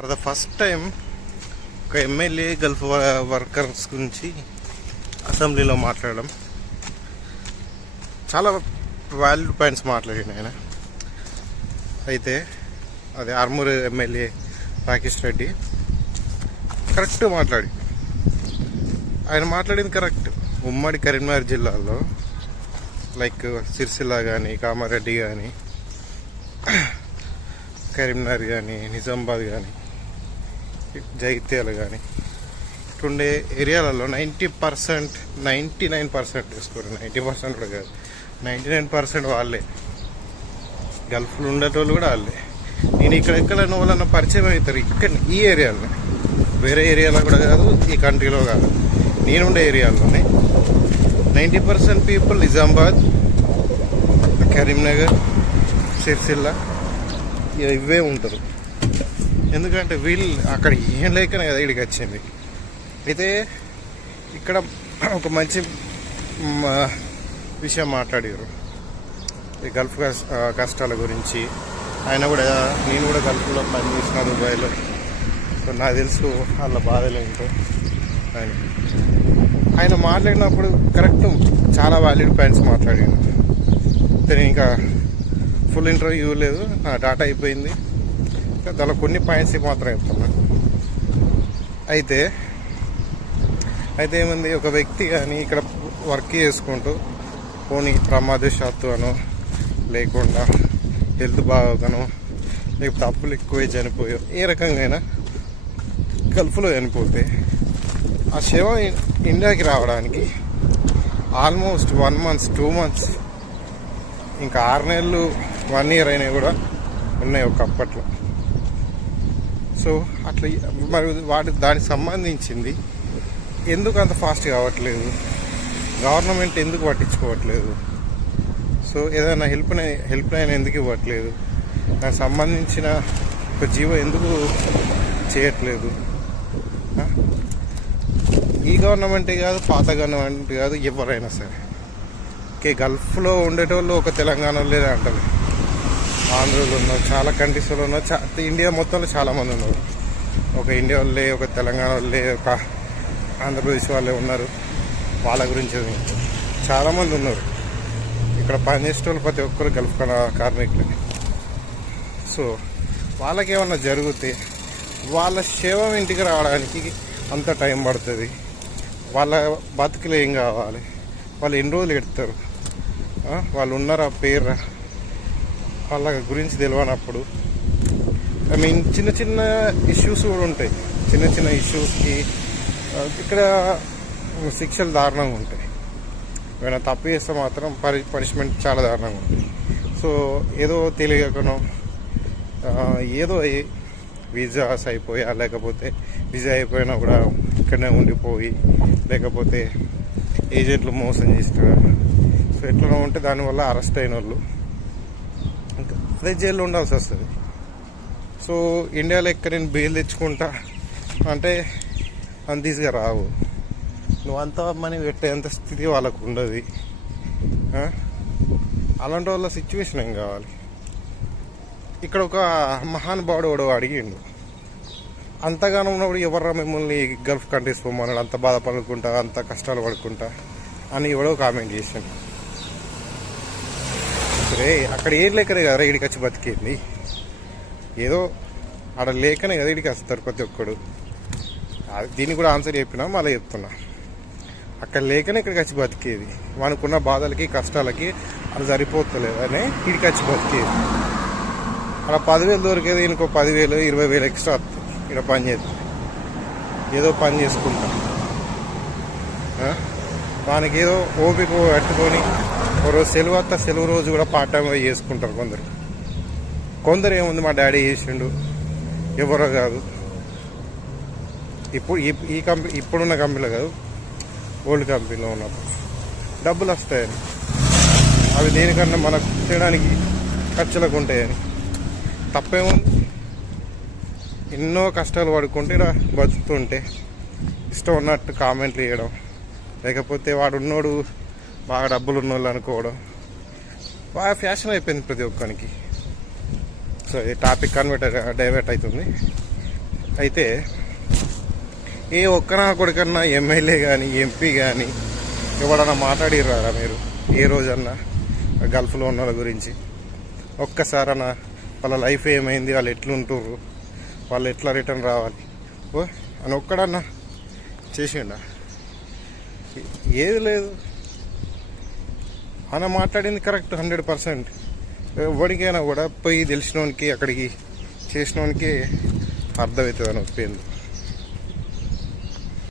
For the first time ఒక MLA Gulf workers గురించి అసెంబ్లీలో మాట్లాడడం. చాలా వాల్యూ పాయింట్స్ మాట్లాడాను ఆయన. అయితే అది ఆర్మూర్ ఎమ్మెల్యే రాకేష్ రెడ్డి కరెక్ట్ మాట్లాడి. ఆయన మాట్లాడింది కరెక్ట్. ఉమ్మడి కరీంనగర్ జిల్లాలో లైక్ సిరిసిల్ల కానీ కామారెడ్డి కానీ కరీంనగర్ కానీ నిజామాబాద్ కానీ జగిత్యాలు కానీ ఇట్లుండే ఏరియాలలో ninety percent ninety nine percent తీసుకోరు. నైంటీ పర్సెంట్ కూడా కాదు. నైంటీ నైన్ పర్సెంట్ వాళ్ళే. గల్ఫ్లో ఉండేటోళ్ళు కూడా వాళ్ళే. నేను ఇక్కడ ఎక్కడ వాళ్ళన్న పరిచయం అవుతారు ఇక్కడ ఈ ఏరియాలో వేరే ఏరియాలో కూడా కాదు ఈ కంట్రీలో కాదు. నేనుండే ఏరియాలోనే. Ninety percent people Nizamabad Karimnagar Sircilla ఇవే ఉంటారు. ఎందుకంటే వీళ్ళు అక్కడ ఏం లేకనే కదా ఇక్కడికి వచ్చింది. అయితే ఇక్కడ ఒక మంచి విషయం మాట్లాడారు. ఈ గల్ఫ్ కష్టాల గురించి. ఆయన కూడా నేను కూడా గల్ఫ్లో పనిచేసిన దుబాయ్లో. సో నాకు తెలుసు వాళ్ళ బాధలు ఏంటో. ఆయన ఆయన మాట్లాడినప్పుడు కరెక్ట్ చాలా వాల్యూడ్ పాయింట్స్ మాట్లాడాను నేను ఇంకా ఫుల్ ఇంటర్వ్యూ లేదు. నా డాటా అయిపోయింది. దానిలో కొన్ని పాయింట్స్ మాత్రం చెప్తున్నా. అయితే అయితే ఏముంది? ఒక వ్యక్తి కానీ ఇక్కడ వర్క్ చేసుకుంటూ పోనీ ప్రమాదశాత్తు అను లేకుండా హెల్త్ బాగోకనో లేకపోతే అప్పులు ఎక్కువే చనిపోయో ఏ రకంగా అయినా గల్ఫ్లో చనిపోతే ఆ సేవ ఇండియాకి రావడానికి almost one months two months ఇంకా ఆరు నెలలు వన్ ఇయర్ అయినా కూడా ఉన్నాయి ఒకప్పట్లో. సో అట్లా మరి వాటి దానికి సంబంధించింది ఎందుకు అంత ఫాస్ట్ కావట్లేదు? గవర్నమెంట్ ఎందుకు పట్టించుకోవట్లేదు? సో ఏదైనా హెల్ప్ హెల్ప్ లైన్ ఎందుకు ఇవ్వట్లేదు? దానికి సంబంధించిన ఒక జీవో ఎందుకు చేయట్లేదు? ఈ గవర్నమెంటే కాదు పాత గవర్నమెంట్ కాదు ఎవరైనా సరే. ఓకే గల్ఫ్లో ఉండేటోళ్ళు ఒక తెలంగాణ లేదా అంటారు. ఆంధ్రలో ఉన్నారు చాలా కంట్రీస్లో ఉన్నారు. చా ఇండియా మొత్తంలో చాలామంది ఉన్నారు. ఒక ఇండియా వాళ్ళే ఒక తెలంగాణ వాళ్ళే ఒక ఆంధ్రప్రదేశ్ వాళ్ళే ఉన్నారు. వాళ్ళ గురించి చాలామంది ఉన్నారు. ఇక్కడ పనిచేసే వాళ్ళు ప్రతి ఒక్కరు గల్ఫ్ కార్మికులకి సో వాళ్ళకి ఏమన్నా జరిగితే వాళ్ళ శవం ఇంటికి రావడానికి అంత టైం పడుతుంది. వాళ్ళ బతుకులు ఏం కావాలి? వాళ్ళు ఎన్ని రోజులు ఎడతారు? వాళ్ళు ఉన్నారా పేరు వాళ్ళ గురించి తెలియనప్పుడు ఐ మీన్ చిన్న చిన్న ఇష్యూస్ కూడా ఉంటాయి. చిన్న చిన్న ఇష్యూస్కి ఇక్కడ శిక్షలు దారుణంగా ఉంటాయి. ఏమైనా తప్పు చేస్తే మాత్రం పరి పనిష్మెంట్ చాలా దారుణంగా ఉంటుంది. సో ఏదో తెలియకనో ఏదో వీజాస్ అయిపోయా లేకపోతే వీజా అయిపోయినా కూడా ఇక్కడనే ఉండిపోయి లేకపోతే ఏజెంట్లు మోసం చేస్తారా సో ఎట్లా ఉంటే దానివల్ల అరెస్ట్ అయిన వాళ్ళు అదే జైల్లో ఉండాల్సి వస్తుంది సో ఇండియాలో ఎక్కడ నేను బెయిల్ తెచ్చుకుంటా. అంటే అంత ఈజీగా రావు. నువ్వు అంత మనీ పెట్టేంత స్థితి వాళ్ళకు ఉండదు. అలాంటి వాళ్ళ సిచ్యువేషన్ ఏం కావాలి? ఇక్కడ ఒక మహానుభావుడు వాడు అడిగిండు. అంతగానో ఉన్నప్పుడు ఎవర్రా మిమ్మల్ని గల్ఫ్ కంట్రీస్ పోమన్నాడు? అంత బాధపడుకుంటా అంత కష్టాలు పడుకుంటా అని ఎవడో కామెంట్ చేసిండు. సరే అక్కడ ఏం లేకనే కదా ఇడికి వచ్చి బతికేంది? ఏదో అక్కడ లేకనే కదా ఇడికి వస్తారు ప్రతి ఒక్కడు. దీన్ని కూడా ఆన్సర్ చెప్పినా మళ్ళీ చెప్తున్నా. అక్కడ లేకనే ఇక్కడికి వచ్చి బతికేది. వానుకున్న బాధలకి కష్టాలకి అది సరిపోతలేదు అని ఇడికి వచ్చి బతికేది. అక్కడ పదివేలు దొరికేది ఇంకో పదివేలు ఇరవై వేలు ఎక్స్ట్రా వస్తుంది. ఇక్కడ పని చేస్తుంది ఏదో పని చేసుకుంటాం. దానికి వానికి ఏదో ఓపిక పెట్టుకొని ఒక రోజు సెలవు వస్తా సెలవు రోజు కూడా పార్ట్ టైం చేసుకుంటారు కొందరు. కొందరు ఏముంది మా డాడీ చేసిండు. ఎవరో కాదు. ఇప్పుడు ఈ- కంపెనీ ఇప్పుడున్న కంపెనీలో కాదు. ఓల్డ్ కంపెనీలో ఉన్నప్పుడు. డబ్బులు వస్తాయని. అవి దేనికన్నా మనకు తినడానికి ఖర్చులకు ఉంటాయని. తప్పేముంది? ఎన్నో కష్టాలు పడుకుంటే ఇలా బతుకుతుంటే. ఇష్టం ఉన్నట్టు కామెంట్లు చేయడం లేకపోతే వాడున్నోడు బాగా డబ్బులు ఉన్న వాళ్ళు అనుకోవడం. బాగా ఫ్యాషన్ అయిపోయింది ప్రతి ఒక్కరికి సో ఈ టాపిక్ కన్వర్ట్ డైవర్ట్ అవుతుంది అయితే ఏ ఒక్కనా కొడుకన్నా ఎమ్మెల్యే కానీ ఎంపీ కానీ ఎవడన్నా మాట్లాడిరారా మీరు? ఏ రోజన్నా గల్ఫ్లో ఉన్న వాళ్ళ గురించి? ఒక్కసారన్నా వాళ్ళ లైఫ్ ఏమైంది? వాళ్ళు ఎట్లుంటారు వాళ్ళు ఎట్లా రిటర్న్ రావాలి? ఓ అని ఒక్కడన్నా చేసిండా? ఏది లేదు. ఆయన మాట్లాడింది కరెక్ట్ హండ్రెడ్ పర్సెంట్. ఎవరికైనా కూడా పోయి తెలిసినోనికి అక్కడికి చేసినోనికి అర్థమవుతుంది అని ఒప్పింది